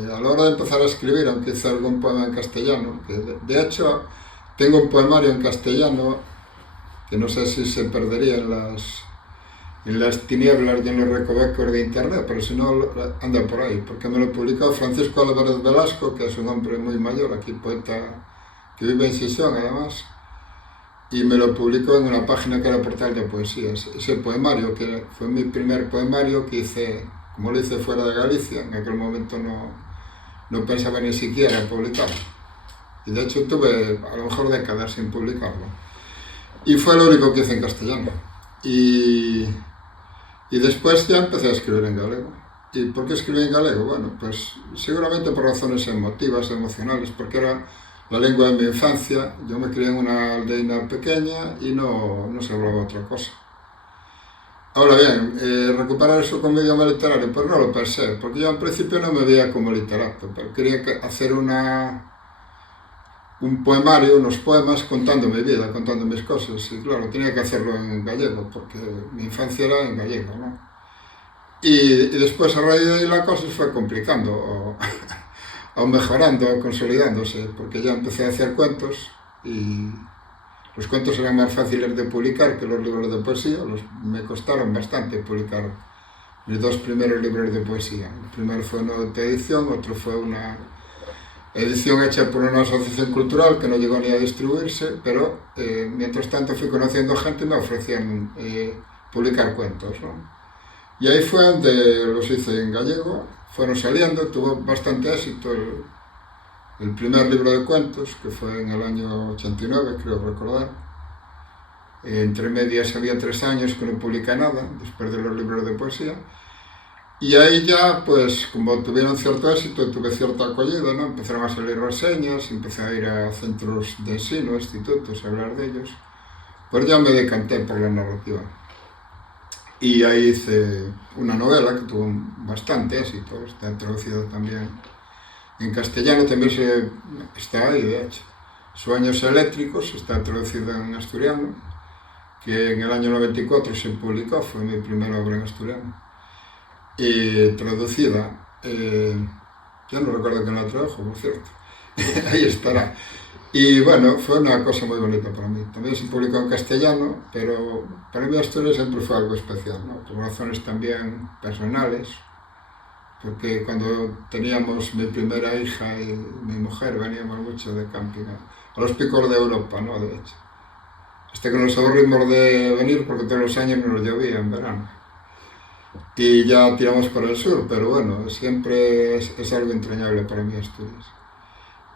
A la hora de empezar a escribir, aunque hice algún poema en castellano, que de hecho tengo un poemario en castellano que no sé si se perdería en las tinieblas y en los recovecos de internet, pero si no anda por ahí, porque me lo publicó Francisco Álvarez Velasco, que es un hombre muy mayor, aquí poeta, que vive en Xixón además, y me lo publicó en una página que era Portal de Poesías. Ese poemario, que fue mi primer poemario que hice, como lo hice fuera de Galicia, en aquel momento no pensaba ni siquiera publicarlo. Y de hecho tuve a lo mejor décadas sin publicarlo. Y fue lo único que hice en castellano. Y después ya empecé a escribir en galego. ¿Y por qué escribí en galego? Bueno, pues seguramente por razones emotivas, emocionales, porque era la lengua de mi infancia. Yo me crié en una aldeina pequeña y no se hablaba otra cosa. Ahora bien, recuperar eso como idioma literario, pues no lo pensé, porque yo en principio no me veía como literato, pero quería hacer un poemario, unos poemas contando mi vida, contando mis cosas, y claro, tenía que hacerlo en gallego, porque mi infancia era en gallego, ¿no? Y después a raíz de ahí la cosa se fue complicando, o mejorando, o consolidándose, porque ya empecé a hacer cuentos, y los cuentos eran más fáciles de publicar que los libros de poesía. Me costaron bastante publicar mis dos primeros libros de poesía. El primero fue una edición, otro fue una edición hecha por una asociación cultural que no llegó ni a distribuirse, pero mientras tanto fui conociendo gente y me ofrecían publicar cuentos, ¿no? Y ahí fue donde los hice en gallego, fueron saliendo, tuvo bastante éxito el primer libro de cuentos, que fue en el año 89, creo recordar. Entre medias había 3 años que no publica nada, después de los libros de poesía. Y ahí ya, pues, como tuvieron cierto éxito, tuve cierta acogida, ¿no? Empezaron a salir reseñas, empecé a ir a centros de ensino, institutos, a hablar de ellos. Pues ya me decanté por la narrativa. Y ahí hice una novela que tuvo bastante éxito, está traducida también en castellano, también está ahí, de hecho. Sueños eléctricos, está traducida en asturiano, que en el año 94 se publicó, fue mi primera obra en asturiano. Y traducida, yo no recuerdo quién la tradujo, por cierto, ahí estará. Y bueno, fue una cosa muy bonita para mí. También se publicó en castellano, pero para mí Asturias siempre fue algo especial, ¿no? Por razones también personales, porque cuando teníamos mi primera hija y mi mujer veníamos mucho de camping a los picos de Europa, ¿no? De hecho. Hasta que nos aburrimos de venir porque todos los años nos llovía en verano. Y ya tiramos para el sur, pero bueno, siempre es algo entrañable para mí Asturias.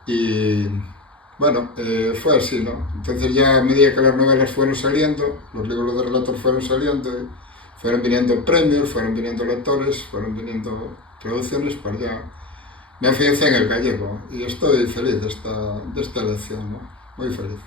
Y bueno, fue así, ¿no? Entonces ya a medida que las novelas fueron saliendo, los libros de relatos fueron saliendo, fueron viniendo premios, fueron viniendo lectores, fueron viniendo traducciones, pues ya me afiancé en el gallego y estoy feliz de esta elección, ¿no? Muy feliz.